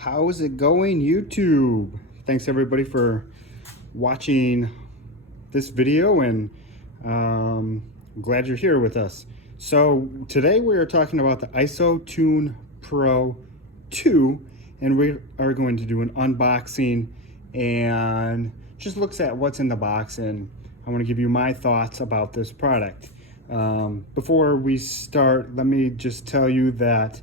How's it going, YouTube? Thanks everybody for watching this video, and I'm glad you're here with us. So today we are talking about the ISOtune Pro 2, and we are going to do an unboxing and just looks at what's in the box, and I want to give you my thoughts about this product. Before we start, let me just tell you that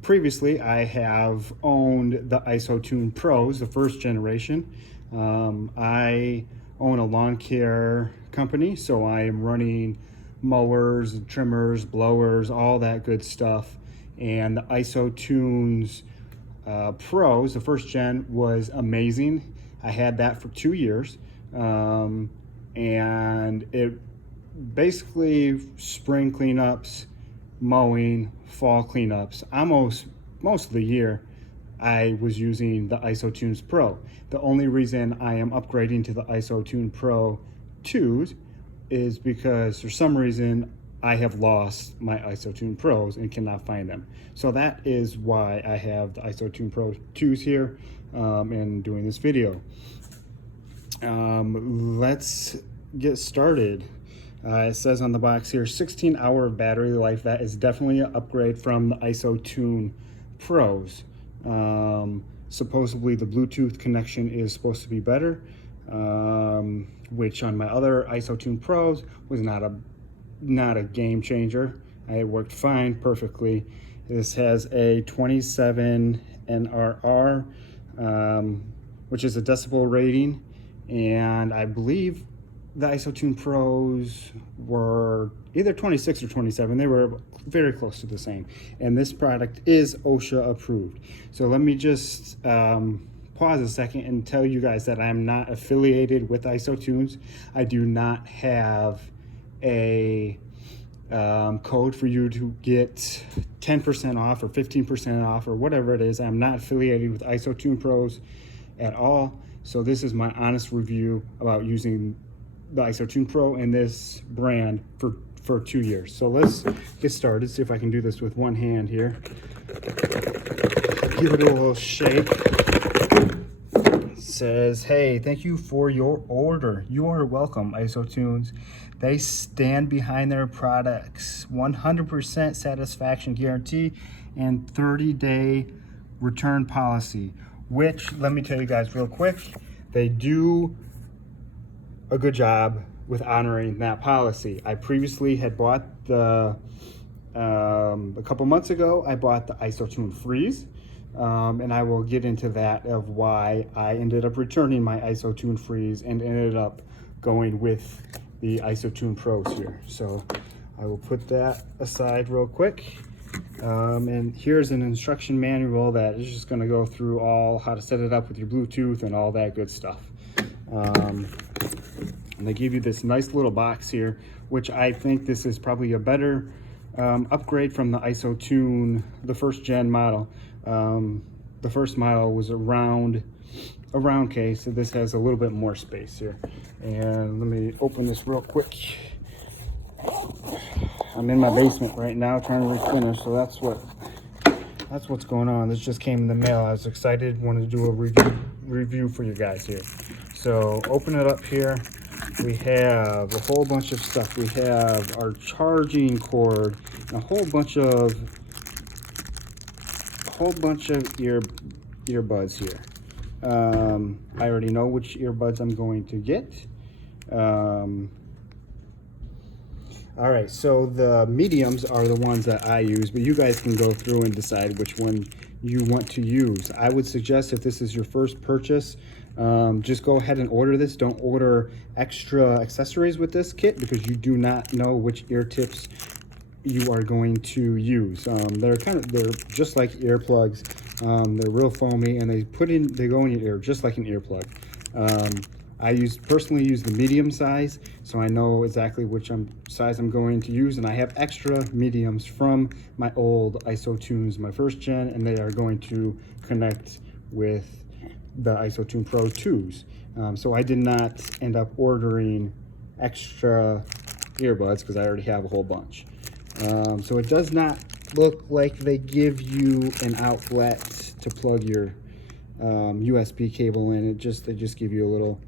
previously I have owned the ISOtune Pros, the first generation. I own a lawn care company, so I am running mowers, trimmers, blowers, all that good stuff. And the ISOtunes Pros, the first gen, was amazing. I had that for 2 years, and it basically spring cleanups, mowing, fall cleanups. Almost most of the year I was using the ISOtune Pro. The only reason I am upgrading to the ISOtune Pro 2s is because for some reason I have lost my ISOtune Pros and cannot find them. So that is why I have the ISOtune Pro 2s here and doing this video. Let's get started. It says on the box here, 16-hour battery life. That is definitely an upgrade from the ISOtune Pros. Supposedly the Bluetooth connection is supposed to be better, which on my other ISOtune Pros was not a game changer. It worked fine, perfectly. This has a 27 NRR, which is a decibel rating, and I believe the ISOtune Pros were either 26 or 27. They were very close to the same. And this product is OSHA approved. So let me just pause a second and tell you guys that I'm not affiliated with ISOtunes. I do not have a code for you to get 10% off or 15% off or whatever it is. I'm not affiliated with ISOtune Pros at all. So this is my honest review about using the ISOtune Pro and this brand for 2 years. So let's get started. See if I can do this with one hand here. Give it a little shake. It says, hey, thank you for your order. You are welcome, ISOtunes. They stand behind their products. 100% satisfaction guarantee and 30-day return policy, which, let me tell you guys real quick, they do a good job with honoring that policy. I previously had bought a couple months ago, I bought the ISOtune Freeze, and I will get into that of why I ended up returning my ISOtune Freeze and ended up going with the ISOtune Pros here. So I will put that aside real quick. And here's an instruction manual that is just going to go through all how to set it up with your Bluetooth and all that good stuff. And they give you this nice little box here, which I think this is probably a better upgrade from the ISOtune, the first gen model. The first model was a round case, so this has a little bit more space here. And let me open this real quick. I'm in my basement right now trying to refinish, so that's what's going on. This just came in the mail. I was excited, wanted to do a review for you guys here. So open it up here. We have a whole bunch of stuff. We have our charging cord and a whole bunch of earbuds here. I already know which earbuds I'm going to get. All right, so the mediums are the ones that I use, but you guys can go through and decide which one you want to use. I would suggest if this is your first purchase, just go ahead and order this. Don't order extra accessories with this kit because you do not know which ear tips you are going to use. They're just like earplugs. They're real foamy, and they go in your ear just like an earplug. I personally use the medium size, so I know exactly which size I'm going to use, and I have extra mediums from my old ISOtunes, my first gen, and they are going to connect with the ISOtune Pro 2s. So I did not end up ordering extra earbuds because I already have a whole bunch. So it does not look like they give you an outlet to plug your USB cable in it. They just give you a little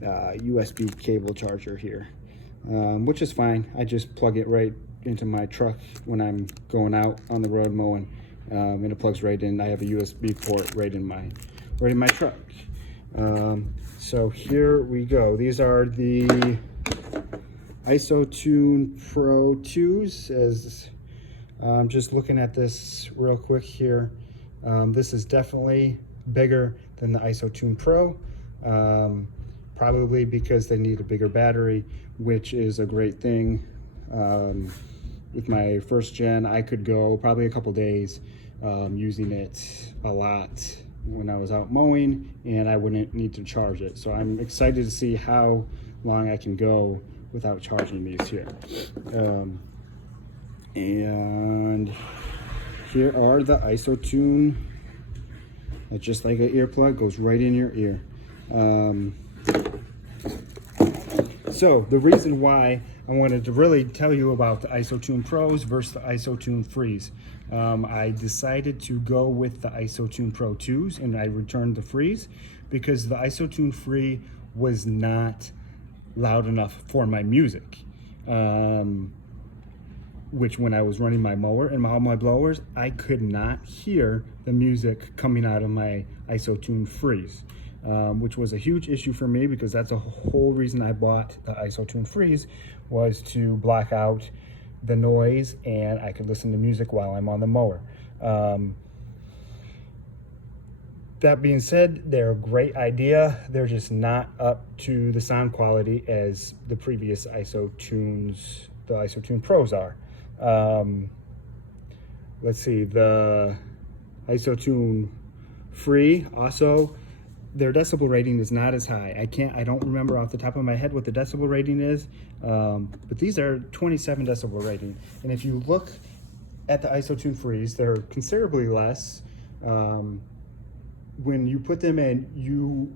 USB cable charger here, which is fine. I just plug it right into my truck when I'm going out on the road mowing, and it plugs right in. I have a USB port right in my truck. So here we go. These are the ISOtune Pro 2s. As I'm just looking at this real quick here. This is definitely bigger than the ISOtune Pro, probably because they need a bigger battery, which is a great thing. With my first gen, I could go probably a couple days using it a lot when I was out mowing, and I wouldn't need to charge it. So I'm excited to see how long I can go without charging these here. And here are the ISOtune, just like an earplug, goes right in your ear. So the reason why I wanted to really tell you about the ISOtune Pros versus the ISOtune Frees. I decided to go with the ISOtune Pro 2s, and I returned the Frees because the ISOtune Free was not loud enough for my music. Which when I was running my mower and all my blowers, I could not hear the music coming out of my ISOtune Frees. Which was a huge issue for me because that's the whole reason I bought the ISOtune Frees, was to block out the noise and I could listen to music while I'm on the mower. That being said, they're a great idea. They're just not up to the sound quality as the previous ISOtunes, the ISOtune Pros are. Let's see, the ISOtune Free also, their decibel rating is not as high. I don't remember off the top of my head what the decibel rating is, but these are 27 decibel rating. And if you look at the ISOtune Frees, they're considerably less. When you put them in, you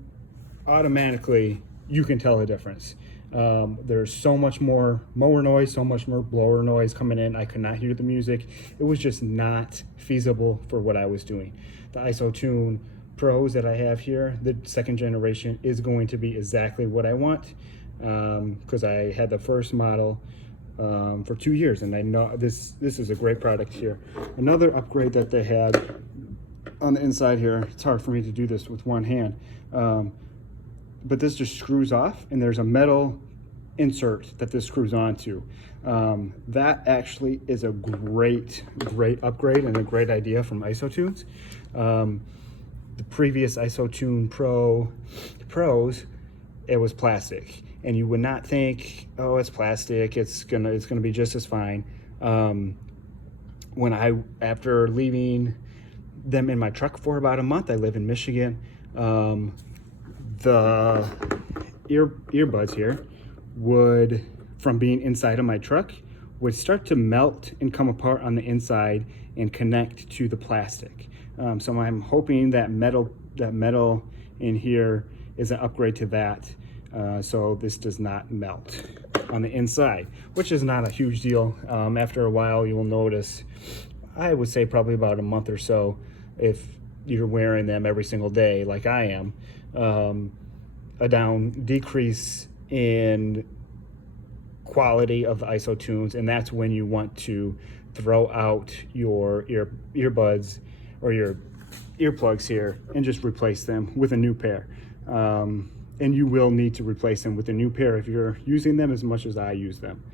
can tell a difference. There's so much more mower noise, so much more blower noise coming in. I could not hear the music. It was just not feasible for what I was doing. The ISOtune Pros that I have here, the second generation, is going to be exactly what I want, because I had the first model for 2 years, and I know this is a great product here. Another upgrade that they had on the inside here, it's hard for me to do this with one hand, but this just screws off, and there's a metal insert that this screws onto. That actually is a great upgrade and a great idea from ISOtunes. The previous ISOtune Pros, it was plastic, and you would not think, oh, it's plastic, it's gonna be just as fine. After leaving them in my truck for about a month, I live in Michigan, the earbuds here would, from being inside of my truck, would start to melt and come apart on the inside and connect to the plastic. So I'm hoping that metal in here is an upgrade to that, so this does not melt on the inside, which is not a huge deal. After a while, you will notice, I would say probably about a month or so, if you're wearing them every single day like I am, a decrease in quality of the ISOtunes, and that's when you want to throw out your earbuds or your earplugs here and just replace them with a new pair. And you will need to replace them with a new pair if you're using them as much as I use them.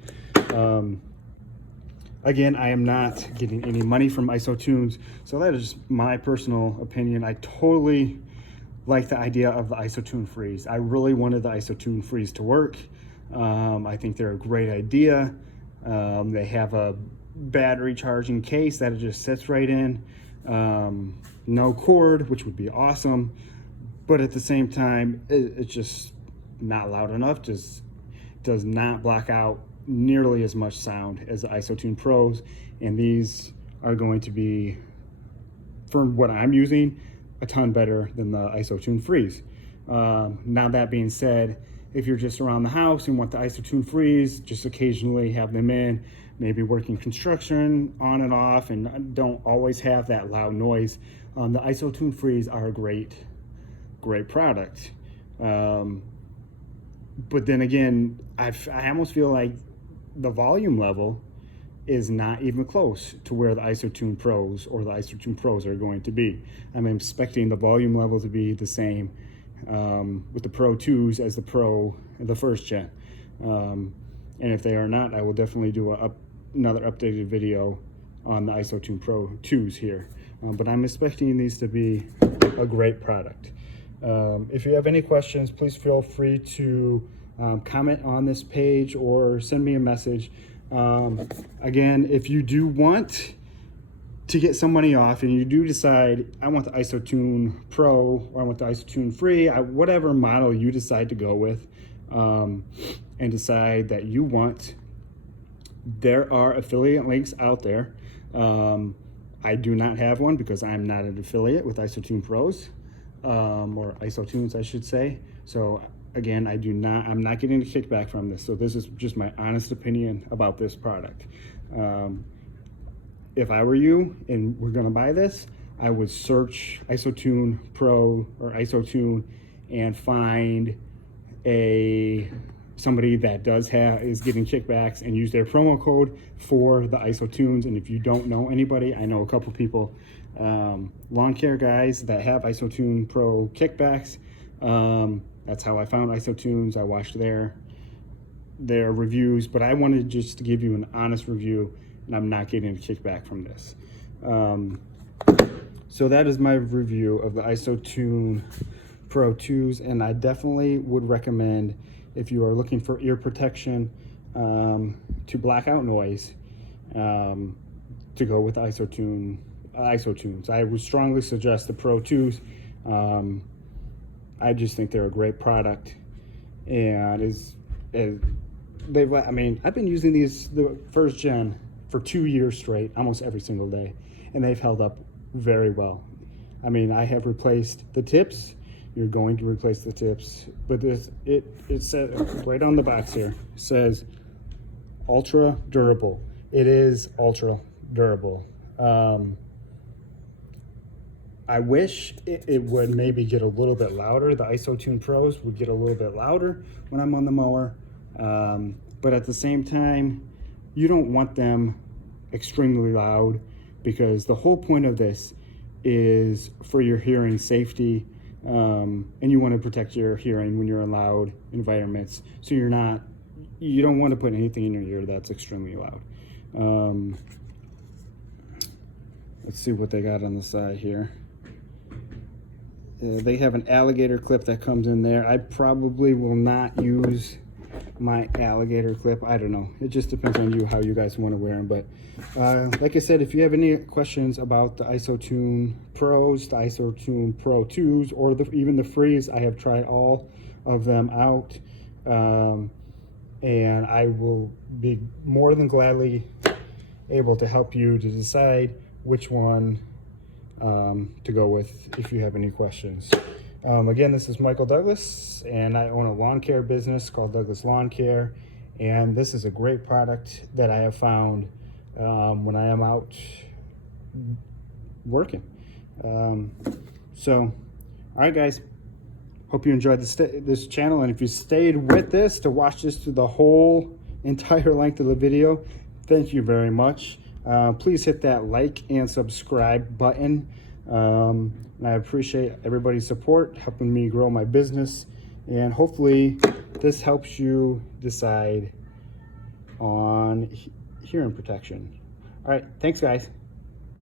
Again, I am not getting any money from ISOtunes, so that is my personal opinion. I totally like the idea of the ISOtune Frees. I really wanted the ISOtune Frees to work. I think they're a great idea. They have a battery charging case that it just sits right in. No cord, which would be awesome, but at the same time, it's just not loud enough. Just does not block out nearly as much sound as the ISOtune Pros, and these are going to be, for what I'm using, a ton better than the ISOtune Frees. Now that being said, if you're just around the house and want the ISOtune Frees, just occasionally have them in, maybe working construction on and off and don't always have that loud noise, the ISOtune Frees are a great product. But then again, I almost feel like the volume level is not even close to where the ISOtune Pros or the ISOtune Pros are going to be. I'm expecting the volume level to be the same with the Pro 2s as the first gen. And if they are not, I will definitely do another updated video on the ISOtune Pro 2s here. But I'm expecting these to be a great product. If you have any questions, please feel free to comment on this page or send me a message. Again, if you do want to get some money off and you do decide, I want the ISOtune Pro or I want the ISOtune Free, whatever model you decide to go with, and decide that you want, there are affiliate links out there. I do not have one because I'm not an affiliate with ISOtune Pros, or ISOtunes, I should say. So again, I'm not getting a kickback from this. So this is just my honest opinion about this product. If I were you and we're gonna buy this, I would search ISOtune Pro or ISOtune and find somebody that is getting kickbacks and use their promo code for the ISOtunes. And if you don't know anybody, I know a couple people, lawn care guys that have ISOtune Pro kickbacks. That's how I found ISOtunes. I watched their reviews, but I wanted just to give you an honest review, and I'm not getting a kickback from this. So that is my review of the ISOtune Pro 2s, and I definitely would recommend, if you are looking for ear protection to block out noise, to go with ISOtunes. I would strongly suggest the Pro 2s. I just think they're a great product, and I've been using the first gen for 2 years straight, almost every single day, and they've held up very well. I mean, I have replaced the tips. You're going to replace the tips, but it says right on the box here, it says ultra durable. It is ultra durable. I wish it would maybe get a little bit louder. The ISOtune Pros would get a little bit louder when I'm on the mower, but at the same time, you don't want them extremely loud, because the whole point of this is for your hearing safety, and you want to protect your hearing when you're in loud environments. So you don't want to put anything in your ear that's extremely loud. Let's see what they got on the side here. They have an alligator clip that comes in there. I probably will not use my alligator clip. I don't know. It just depends on you, how you guys want to wear them. But like I said, if you have any questions about the ISOtune Pros, the ISOtune Pro 2s, or even the Frees, I have tried all of them out. And I will be more than gladly able to help you to decide which one to go with if you have any questions. Again, this is Michael Douglas, and I own a lawn care business called Douglas Lawn Care, and this is a great product that I have found when I am out working. So, all right, guys, hope you enjoyed this channel, and if you stayed with this to watch this through the whole entire length of the video, thank you very much. Please hit that like and subscribe button. And I appreciate everybody's support, helping me grow my business, and hopefully this helps you decide on hearing protection. All right, thanks guys.